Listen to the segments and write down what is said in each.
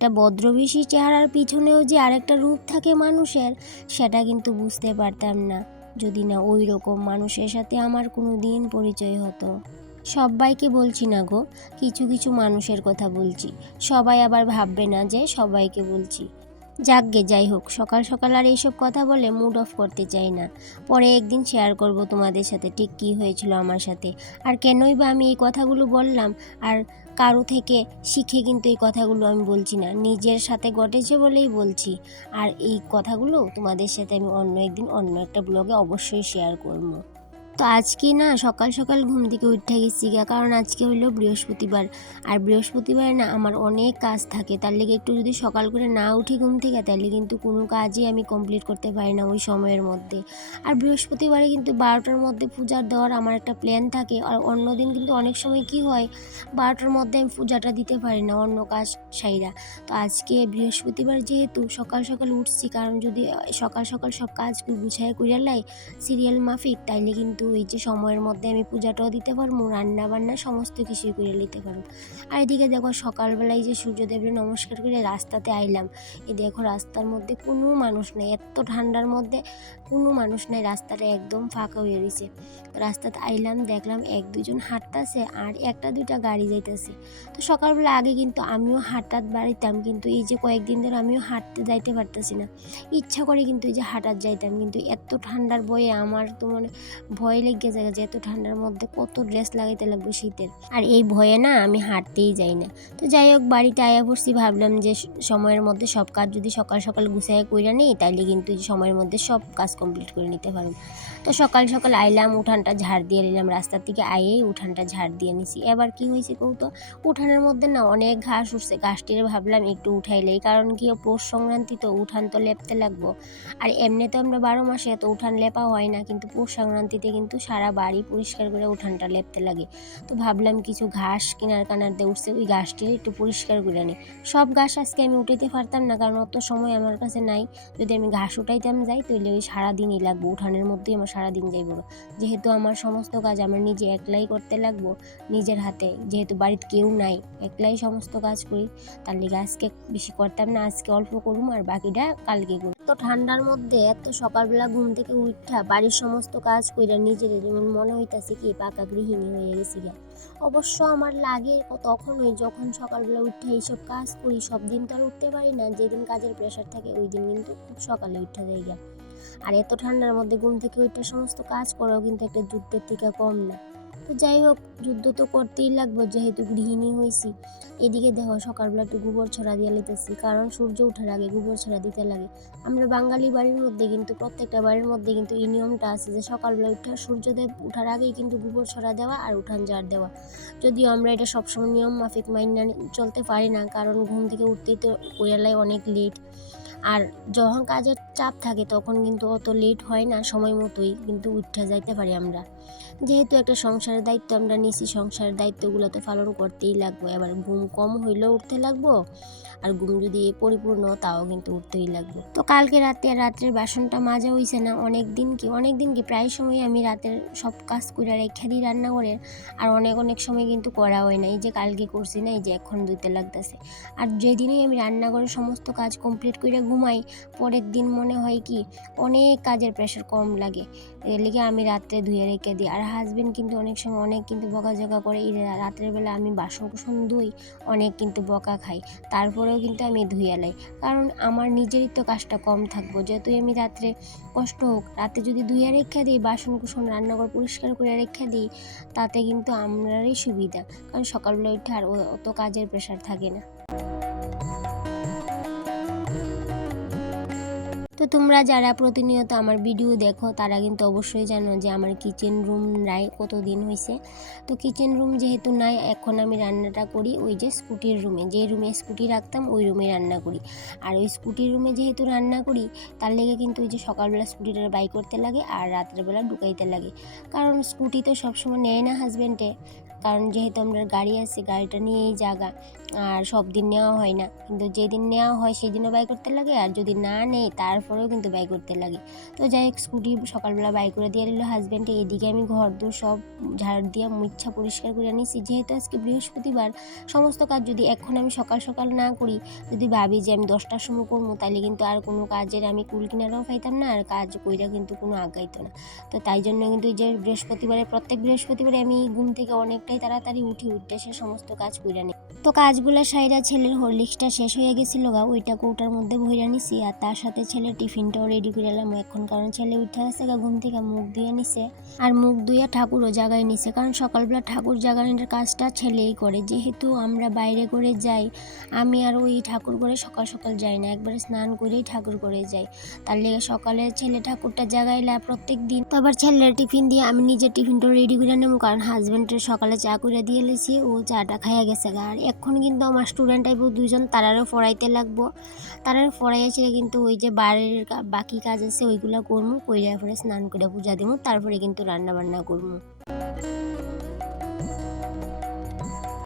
একটা ভদ্রবেশী চেহারার পিছনেও যে আরেকটা রূপ থাকে মানুষের, সেটা কিন্তু বুঝতে পারতাম না যদি না ওই রকম মানুষের সাথে আমার কোনো দিন পরিচয় হতো। সবাইকে বলছি না গো, কিছু কিছু মানুষের কথা বলছি। সবাই আবার ভাববে না যে সবাইকে বলছি। যাকগে, যাই হোক, সকাল সকাল আর এইসব কথা বলে মুড অফ করতে চাই না। পরে একদিন শেয়ার করব তোমাদের সাথে ঠিক কী হয়েছিল আমার সাথে, আর কেনই বা আমি এই কথাগুলো বললাম। আর কারো থেকে শিখে কিন্তু এই কথাগুলো আমি বলছি না, নিজের সাথে ঘটেছে বলেই বলছি। আর এই কথাগুলো তোমাদের সাথে আমি অন্য একদিন অন্য একটা ব্লগে অবশ্যই শেয়ার করবো। তো আজকে না সকাল সকাল ঘুম থেকে উঠে গেছি গা, কারণ আজকে হইলো বৃহস্পতিবার। আর বৃহস্পতিবারে না আমার অনেক কাজ থাকে, তার লেগে একটু যদি সকাল করে না উঠি ঘুম থেকে, তাহলে কিন্তু কোনো কাজই আমি কমপ্লিট করতে পারি না ওই সময়ের মধ্যে। আর বৃহস্পতিবারে কিন্তু 12টার মধ্যে পূজার দেওয়ার আমার একটা প্ল্যান থাকে। আর অন্য দিন কিন্তু অনেক সময় কি হয়, 12টার মধ্যে আমি পূজাটা দিতে পারি না অন্য কাজ সাইরা। তো আজকে বৃহস্পতিবার যেহেতু সকাল সকাল উঠছি, কারণ যদি সকাল সকাল সব কাজ গুছায় কইরা লাই সিরিয়াল মাফিক, তাইলে কিন্তু এই যে সময়ের মধ্যে আমি পূজাটাও দিতে পারবো, রান্না বান্না সমস্ত কিছুই করে নিতে পারবো। আর এদিকে দেখো সকালবেলায় যে সূর্যদেবের নমস্কার করে রাস্তাতে আইলাম, এই দেখো রাস্তার মধ্যে কোনো মানুষ নেই, এত ঠান্ডার মধ্যে কোনো মানুষ নাই, রাস্তাটা একদম ফাঁকা হয়ে রয়েছে। রাস্তাতে আইলাম, দেখলাম এক দুজন হাঁটতেছে আর একটা দুইটা গাড়ি যাইতেছে। তো সকালবেলা আগে কিন্তু আমিও হাঁটাত বাড়িতাম, কিন্তু এই যে কয়েকদিন ধরে আমিও হাঁটতে যাইতে পারতেছি না। ইচ্ছা করে কিন্তু এই যে হাঁটার যাইতাম, কিন্তু এত ঠান্ডার বয়ে আমার তো মানে ভয় লেগে যায় যে এত ঠান্ডার মধ্যে কত ড্রেস লাগাইতে লাগবে শীতের, আর এই ভয়ে না আমি হাঁটতেই যাই না। তো যাই হোক, বাড়িতে আয়া পড়ছি, ভাবলাম যে সময়ের মধ্যে সব কাজ যদি সকাল সকাল গুছাইয়া কইরা নিই, তাইলে কিন্তু সময়ের মধ্যে সব কাজ কমপ্লিট করে নিতে পারবো। তো সকাল সকাল আইলাম, উঠানটা ঝাড় দিয়ে নিলাম, রাস্তার থেকে আইয়েই উঠানটা ঝাড় দিয়ে নিছি। এবার কি হয়েছে কৌতো, উঠানের মধ্যে না অনেক ঘাস উঠছে, ঘাসটিরে ভাবলাম একটু উঠাইলেই, কারণ কি পৌষ সংক্রান্তি তো উঠান তো লেপতে লাগবো। আর এমনিতে আমরা 12 মাসে এত উঠান লেপা হয় না, কিন্তু পৌষ সংক্রান্তিতে কিন্তু সারা বাড়ি পরিষ্কার করে উঠানটা লেপতে লাগে। তো ভাবলাম কিছু ঘাস কিনার কানার দিয়ে উঠছে, ওই ঘাসটি একটু পরিষ্কার করে নিই। সব ঘাস আজকে আমি উঠাইতে পারতাম না, কারণ অত সময় আমার কাছে নাই। যদি আমি ঘাস উঠাইতাম যাই, তাহলে ওই সারাদিনই লাগবো, উঠানের মধ্যেই আমার সারাদিন যাইব। যেহেতু আমার সমস্ত কাজ আমার নিজে একলাই করতে লাগবো, নিজের হাতে, যেহেতু বাড়িতে কেউ নাই, একলাই সমস্ত কাজ করি, তার লিগে আজকে বেশি করতাম না, আজকে অল্প করুম আর বাকিটা কালকে করুম। তো ঠান্ডার মধ্যে এত সকালবেলা ঘুম থেকে উঠা বাড়ির সমস্ত কাজ কইরা নিজের যেমন মনে হইতাছে কি পাকা গৃহিণী হয়ে গেছি গা। অবশ্য আমার লাগে তখনই যখন সকালবেলা উঠে এইসব কাজ করি। সব দিন তো আর উঠতে পারি না, যেদিন কাজের প্রেশার থাকে ওই দিন কিন্তু খুব সকালে উঠে যাই গা। আর এত ঠান্ডার মধ্যে ঘুম থেকে উঠে সমস্ত কাজ করাও কিন্তু একটা যুদ্ধের থেকে কম না। তো যাই হোক, যুদ্ধ তো করতেই লাগবে যেহেতু গৃহিণী হয়েছি। এদিকে দেখো সকালবেলা একটু গোবর ছড়া দিয়ে লিতেছি, কারণ সূর্য ওঠার আগে গোবর ছড়া দিতে লাগে। আমরা বাঙালি বাড়ির মধ্যে কিন্তু প্রত্যেকটা বাড়ির মধ্যে কিন্তু এই নিয়মটা আছে যে সকালবেলা উঠে সূর্যদেব উঠার আগেই কিন্তু গোবর ছড়া দেওয়া আর উঠান ঝাড় দেওয়া। যদিও আমরা এটা সবসময় নিয়ম মাফিক মাইনা চলতে পারি না, কারণ ঘুম থেকে উঠতেই তো ওয়ালাই অনেক লেট। আর যখন কাজের চাপ থাকে তখন কিন্তু অত লেট হয় না, সময় মতোই কিন্তু উঠে যাইতে পারি আমরা। যেহেতু একটা সংসারের দায়িত্ব আমরা নিছি, সংসারের দায়িত্বগুলো তো পালন করতেই লাগবে। এবার ঘুম কম হইলেও উঠতে লাগবো, আর ঘুম যদি পরিপূর্ণ তাও কিন্তু উঠতেই লাগবে। তো কালকে রাত্রের বাসনটা মাজা হইছে না, অনেক দিন কি প্রায় সময় আমি রাতের সব কাজ করে রেখে দিই রান্না করে। আর অনেক সময় কিন্তু করা হয় না, এই যে কালকে করছি না, এই যে এখন ধুইতে লাগতেছে। আর যেদিনই আমি রান্না করে সমস্ত কাজ কমপ্লিট করে ঘুমাই, পরের দিন মনে হয় কি অনেক কাজের প্রেশার কম লাগে, এর লেগে আমি রাত্রে ধুয়ে রেখে দিই। আর হাজবেন্ড কিন্তু অনেক সময় অনেক কিন্তু বকাঝকা করে, এই রাত্রের বেলা আমি বাসন কুসন ধুই, অনেক কিন্তু বকা খাই। তারপরেও কিন্তু আমি ধুয়ে লাই, কারণ আমার নিজেরই তো কাজটা কম থাকবো। যেহেতু আমি রাত্রে কষ্ট হোক, রাতে যদি ধুয়ে রেখে দিই, বাসন কুসন রান্নাঘর পরিষ্কার করে রেখে দিই, তাতে কিন্তু আমারই সুবিধা, কারণ সকালবেলা উঠে আর অত কাজের প্রেশার থাকে না। তো তোমরা যারা প্রতিনিয়ত আমার ভিডিও দেখো তারা কিন্তু অবশ্যই জানো যে আমার কিচেন রুম নাই, কতদিন হয়েছে। তো কিচেন রুম যেহেতু নাই, এখন আমি রান্নাটা করি ওই যে স্কুটির রুমে, যে রুমে স্কুটি রাখতাম ওই রুমে রান্না করি। আর ওই স্কুটির রুমে যেহেতু রান্না করি, তার লেগে কিন্তু ওই যে সকালবেলা স্কুটিটা বাই করতে লাগে আর রাত্রেবেলা ঢুকাইতে লাগে, কারণ স্কুটি তো সবসময় নেয় না হাজব্যান্ডে। কারণ যেহেতু আমরা গাড়ি আছে, গাড়িটা নিয়েই জায়গা, আর সব দিন নেওয়া হয় না, কিন্তু যেদিন নেওয়া হয় সেদিনও বাই করতে লাগে, আর যদি না নেই তারপরেও কিন্তু বাই করতে লাগে। তো যাই হোক, স্কুটি সকালবেলা বাই করে দিয়ে দিল হাজব্যান্ডে। এদিকে আমি ঘর দূর সব ঝাড় দিয়ে মুছা পরিষ্কার করে নিছি। যেহেতু আজকে বৃহস্পতিবার, সমস্ত কাজ যদি এখন আমি সকাল সকাল না করি, যদি ভাবি যে আমি 10টার সময় করবো, তাহলে কিন্তু আর কোনো কাজের আমি কুল কিনারাও পাইতাম না, আর কাজ কইরা কিন্তু কোনো আগাইতো না। তো তাই জন্য কিন্তু যে বৃহস্পতিবারে, প্রত্যেক বৃহস্পতিবারে আমি ঘুম থেকে অনেকটাই তাড়াতাড়ি উঠে সে সমস্ত কাজ কইরা নিই। তো কাজগুলো সাইরা ছেলের হরলিক্সটা শেষ হয়ে গেছিল গা, ওইটা কৌটার মধ্যে ভইরা নিছি, আর তার সাথে ছেলের টিফিনটাও রেডি করে এলাম এখন, কারণ ছেলে উঠে গেছে গা ঘুম থেকে, মুখ ধুয়ে নিছে, আর মুখ ধুয়ে ঠাকুরও জাগায় নিছে, কারণ সকালবেলা ঠাকুর জাগানোর কাজটা ছেলেই করে। যেহেতু আমরা বাইরে করে যাই, আমি আর ওই ঠাকুর করে সকাল সকাল যাই না, একবারে স্নান করেই ঠাকুর করে যাই। তার লেগে সকালে ছেলে ঠাকুরটা জাগাইলা প্রত্যেক দিন। তো আবার ছেলের টিফিন দিয়ে আমি নিজের টিফিনটা রেডি করে নেবো, কারণ হাজব্যান্ডের সকালে চা করে দিয়ে লেছি, ও চাটা খাইয়া গেছে গা। আর এখন কিন্তু আমার স্টুডেন্ট আইব দুজন, তারারও পড়াইতে লাগবো। তারারও পড়াইয়াছিল, কিন্তু ওই যে বাড়ির বাকি কাজ আছে ওইগুলো করবো, কইরা পরে স্নান করে পূজা দিব, তারপরে কিন্তু রান্না বান্না করবো।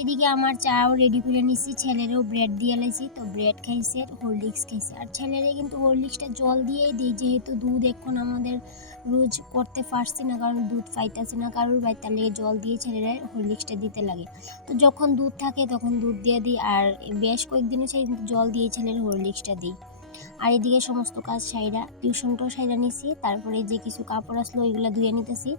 এদিকে আমার চাও রেডি করে নিছি, ছেলেরও ব্রেড দিয়ে লাইছি, তো ব্রেড খাইছে, হরলিক্স খাইছে। আর ছেলেরে কিন্তু হরলিক্সটা জল দিয়েই দিই, যেহেতু দুধ এখন আমাদের রোজ করতে পারছি না, কারণ দুধ পাইতেছে না কারোর বাড়ি, তার লেগে জল দিয়ে ছেলেরা হরলিক্সটা দিতে লাগে। তো যখন দুধ থাকে তখন দুধ দিয়ে দিই, আর বেশ কয়েকদিনও সেই জল দিয়ে ছেলের হরলিক্সটা দিই। আর এদিকে সমস্ত কাজ সাইরা, টিউশনটাও সাইরা নিছি, তারপরে যে কিছু কাপড় আসলো ওইগুলো ধুয়ে নিতেছি।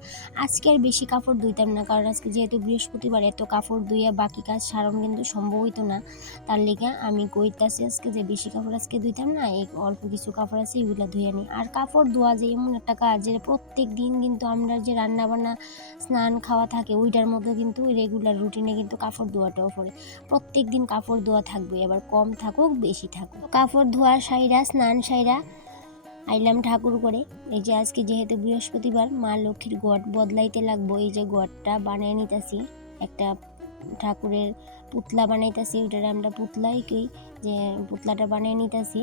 আজকে আর বেশি কাপড় ধুইতাম না, কারণ আজকে যেহেতু বৃহস্পতিবার, এত কাপড় ধুয়ে বাকি কাজ সারণ কিন্তু সম্ভব হইতো না। তার লেগে আমি কইতাছি আজকে যে বেশি কাপড় আজকে ধুইতাম না, এই অল্প কিছু কাপড় আছে এগুলো ধুয়ে নিই। আর কাপড় ধোয়া যে এমন একটা কাজ, যে প্রত্যেক দিন কিন্তু আমরা যে রান্না বান্না স্নান খাওয়া থাকে ওইটার মধ্যে কিন্তু রেগুলার রুটিনে কিন্তু কাপড় ধোয়াটাও পড়ে। প্রত্যেক দিন কাপড় ধোয়া থাকবে, এবার কম থাকুক বেশি থাকুক। কাপড় ধোয়া সাইরা, স্নান সাইরা আইলাম ঠাকুর করে। এই যে আজকে যেহেতু বৃহস্পতিবার, মা লক্ষ্মীর গড় বদলাইতে লাগবো, এই যে গড়টা বানিয়ে নিতেছি, একটা ঠাকুরের পুতলা বানাইতেছি, ওইটার আমরা পুতলাই কই, যে পুতলাটা বানিয়ে নিতেছি।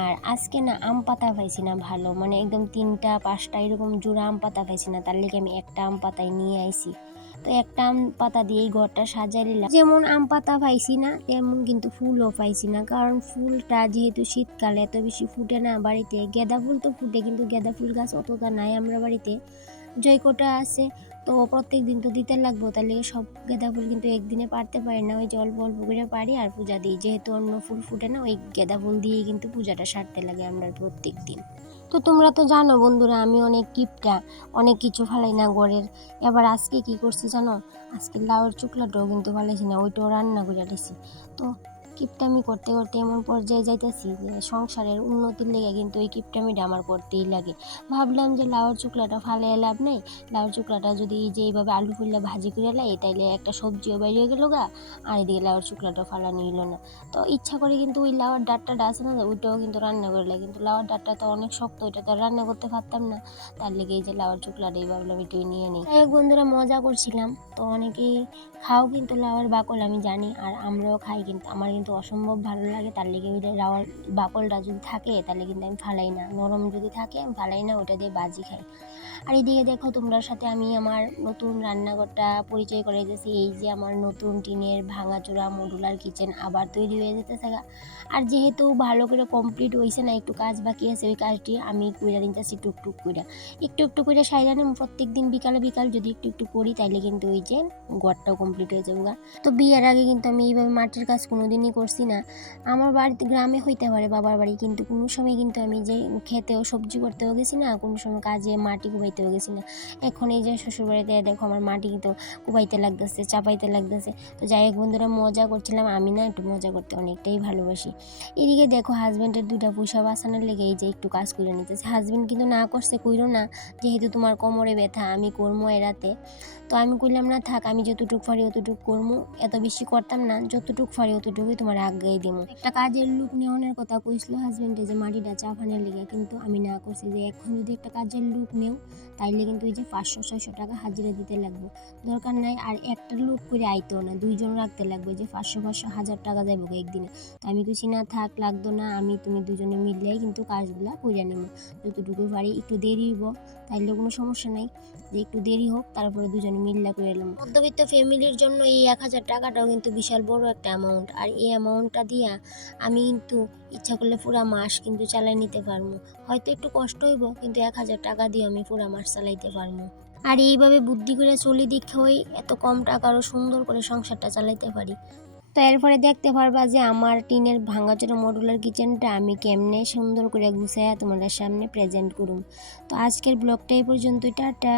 আর আজকে না আম পাতা পাইছি না ভালো, মানে একদম 3টা 5টা এরকম জোড়া আম পাতা পাইছি না, তার লেগে আমি একটা আম পাতায় নিয়ে আইছি। তো একটা আম পাতা দিয়েই ঘরটা সাজাই নিলাম। যেমন আম পাতা পাইছি না, তেমন কিন্তু ফুলও পাইছি না, কারণ ফুলটা যেহেতু শীতকালে এত বেশি ফুটে না বাড়িতে। গাঁদা ফুল তো ফুটে, কিন্তু গাঁদা ফুল গাছ অতটা নাই আমরা বাড়িতে, জয়কোটা আছে। তো প্রত্যেক দিন তো দিতে লাগবো, তার লেগে সব গাঁদা ফুল কিন্তু একদিনে পারতে পারি না, ওই যে অল্প অল্প করে পারি আর পূজা দিই। যেহেতু অন্য ফুল ফুটে না, ওই গাঁদা ফুল দিয়েই কিন্তু পূজাটা সারতে লাগে আমরা প্রত্যেক দিন। তো তোমরা তো জানো বন্ধুরা, আমি অনেক কিপটা, অনেক কিছু ফালাই না ঘরের। এবার আজকে কি করছি জানো, আজকে লাউয়ের চুকলাটাও কিন্তু ফালাইছি না, ওইটাও রান্না করে দিছি। তো কিপটামি করতে করতে এমন পর্যায়ে যাইতেছি যে সংসারের উন্নতির লেগে কিন্তু ওই কিপটামিটা আমার করতেই লাগে। ভাবলাম যে লাউয়ের চুকলাটা ফালাই লাভ নেই, লাউয়ের চুকলাটা যদি যে এইভাবে আলু ফুললে ভাজি করে লাই, তাইলে একটা সবজিও বেরিয়ে গেল গা, আর এদিকে লাউয়ের চুকলাটা ফালানো নিল না। তো ইচ্ছা করে কিন্তু ওই লাউয়ের ডাঁটটা আছে না, ওইটাও কিন্তু রান্না করে লাগে, কিন্তু লাউয়ের ডাঁটটা তো অনেক শক্ত, ওইটা তো রান্না করতে পারতাম না। তার লেগে এই যে লাউয়ের চুকলাটাই ভাবলাম একটু নিয়ে নিই। যাই হোক বন্ধুরা, মজা করছিলাম। তো অনেকেই খাও কিন্তু লাউয়ের বাকল, আমি জানি, আর আমরাও খাই, কিন্তু আমার কিন্তু অসম্ভব ভালো লাগে। তার লেগে ওই লাউয়ের বাকলটা যদি থাকে তাহলে কিন্তু আমি ফালাই না, নরম যদি থাকে আমি ফালাই না, ওটা দিয়ে ভাজি খাই। আর এদিকে দেখো, তোমরার সাথে আমি আমার নতুন রান্নাঘরটা পরিচয় করে গেছি। এই যে আমার নতুন টিনের ভাঙাচোরা মডুলার কিচেন আবার তৈরি হয়ে যেতেছে। আর যেহেতু ভালো করে কমপ্লিট হয়েছে না, একটু কাজ বাকি আছে, ওই কাজটি আমি কইরা নিতেছি টুকটুক কইরা, একটু একটু করে সাইরা নেব। প্রত্যেক দিন বিকালে বিকাল যদি একটু একটু করি, তাইলে কিন্তু ওই যে ঘরটাও কমপ্লিট হয়ে যাবে। তো বিয়ের আগে কিন্তু আমি এইভাবে মাটির কাজ কোনোদিনই করছি না। আমার বাড়িতে গ্রামে হইতে পারে, বাবার বাড়ি, কিন্তু কোনো সময় কিন্তু আমি যে খেতেও সবজি করতেও গেছি না, কোনো সময় কাজে মাটি কুবাইতেও গেছি না। এখন এই যে শ্বশুরবাড়িতে দেখো আমার মাটি কিন্তু কুবাইতে লাগতেছে, চাপাইতে লাগতেছে। তো যাই হোক বন্ধুরা, মজা করছিলাম, আমি না একটু মজা করতে অনেকটাই ভালোবাসি। এদিকে দেখো হাজব্যান্ডের 2টা পয়সা বাঁচানোর লেগে এই যে একটু কাজ করে নিতেছে। হাজব্যান্ড কিন্তু না করছে, কইরো না, যেহেতু তোমার কোমরে ব্যথা, আমি করবো এরাতে। তো আমি কইলাম না থাক, আমি যতটুকু পারি অতটুকু করবো, এত বেশি করতাম না, যতটুকু পারি অতটুকুই তোমার আগাই দিব। একটা কাজের লোক নেওয়ানোর কথা কইছিল হাজব্যান্ডে, যে মাটিটা চাপানোর লেগে, কিন্তু আমি না করছি, যে এখন যদি একটা কাজের লোক নেও তাইলে কিন্তু এই যে 500-600 টাকা হাজিরা দিতে লাগবে। দরকার নাই আর একটা লোক করে আইতো না, 2 জন রাখতে লাগবে, যে 500-500 1000 টাকা যাবো একদিনে। তো আমি কইছি না থাক, লাগতো না, আমি তুমি দুজনে মিললেই কিন্তু কাজগুলা কইরা নিব, যতটুকু পারি। একটু দেরি হইব তাইলে কোনো সমস্যা নাই, যে একটু দেরি হোক, তারপরে দুজনে মিল্লা করে এলাম। মধ্যবিত্ত ফ্যামিলির জন্য এই 1000 টাকাটাও কিন্তু বিশাল বড় একটা অ্যামাউন্ট। আর এই অ্যামাউন্টটা দিয়া আমি কিন্তু ইচ্ছা করলে পুরা মাস কিন্তু চালাই নিতে পারবো। হয়তো একটু কষ্ট হইব, কিন্তু 1000 টাকা দিয়ে আমি পুরা মাস চালাইতে পারবো। আর এইভাবে বুদ্ধি করে চলি দেখেই এত কম টাকারও সুন্দর করে সংসারটা চালাইতে পারি। তো এরপরে দেখতে পারবা যে আমার টিনের ভাঙাচোরা মডুলার কিচেনটা আমি কেমনে সুন্দর করে গুছাইয়া তোমাদের সামনে প্রেজেন্ট করুম। তো আজকের ব্লগটা এই পর্যন্তই, টাটা।